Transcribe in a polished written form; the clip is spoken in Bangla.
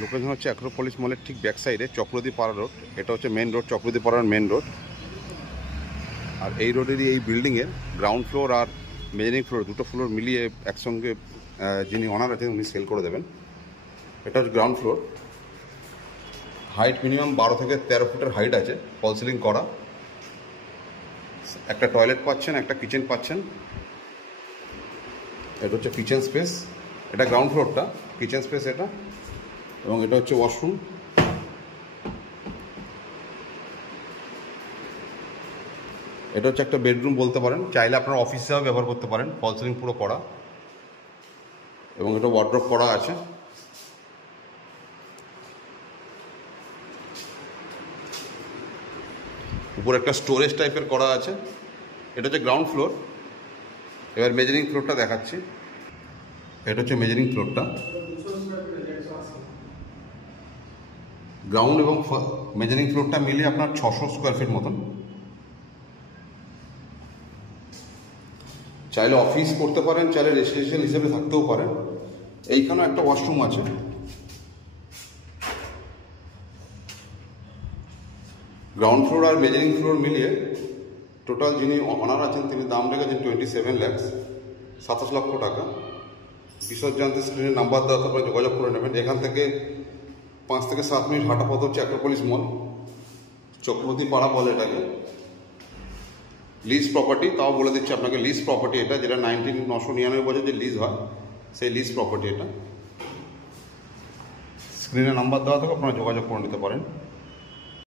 লোকেশন হচ্ছে অ্যাক্রোপলিস মলের ঠিক ব্যাক সাইডে চক্রবর্তী পাড়া রোড। এটা হচ্ছে মেন রোড, চক্রবর্তী পাড়ার মেন রোড। আর এই রোডেরই এই বিল্ডিংয়ের গ্রাউন্ড ফ্লোর আর মেজারিং ফ্লোর দুটো ফ্লোর মিলিয়ে একসঙ্গে যিনি অনার আছেন উনি সেল করে দেবেন। এটা হচ্ছে গ্রাউন্ড ফ্লোর। হাইট মিনিমাম 12 থেকে 13 ফুটের হাইট আছে, ফল সিলিং করা। একটা টয়লেট পাচ্ছেন, একটা কিচেন পাচ্ছেন। এটা হচ্ছে কিচেন স্পেস, এটা গ্রাউন্ড ফ্লোরটা কিচেন স্পেস এটা। এবং এটা হচ্ছে ওয়াশরুম। এটা হচ্ছে একটা বেডরুম বলতে পারেন, চাইলে আপনারা অফিস হিসাবে ব্যবহার করতে পারেন। ফল সিলিং পুরো করা এবং এটা ওয়ার্ড্রপ করা আছে। উপরে একটা স্টোরেজ টাইপের করা আছে। এটা হচ্ছে গ্রাউন্ড ফ্লোর। এবার মেজারিং ফ্লোরটা দেখাচ্ছি। এটা হচ্ছে মেজারিং ফ্লোরটা। গ্রাউন্ড এবং মেজারিং ফ্লোরটা মিলিয়ে আপনার 600 স্কোয়ার ফিট মতন। চাইলে অফিস করতে পারেন, চাইলে রেসিডেন্সিয়াল হিসেবে থাকতেও পারেন। এইখানেও একটা ওয়াশরুম আছে। গ্রাউন্ড ফ্লোর আর মেজারিং ফ্লোর মিলিয়ে টোটাল যিনি অনার আছেন তিনি দাম রেখেছেন 27 লাখ, 27 লক্ষ টাকা। বিশদ জানতে স্ক্রিনের নাম্বার দেওয়া, আপনারা যোগাযোগ করে নেবেন। এখান থেকে 5 থেকে 7 মিনিট হাঁটা পথ হচ্ছে অ্যাক্রোপলিস মল, চক্রবর্তী পাড়া বলে এটাকে। লিজ প্রপার্টি, তাও বলে দিচ্ছি আপনাকে, লিজ প্রপার্টি এটা, যেটা 1999 বছর যে লিজ হয় সেই লিজ প্রপার্টি এটা। স্ক্রিনে নাম্বার দেওয়া থাকে, আপনারা যোগাযোগ করে নিতে পারেন।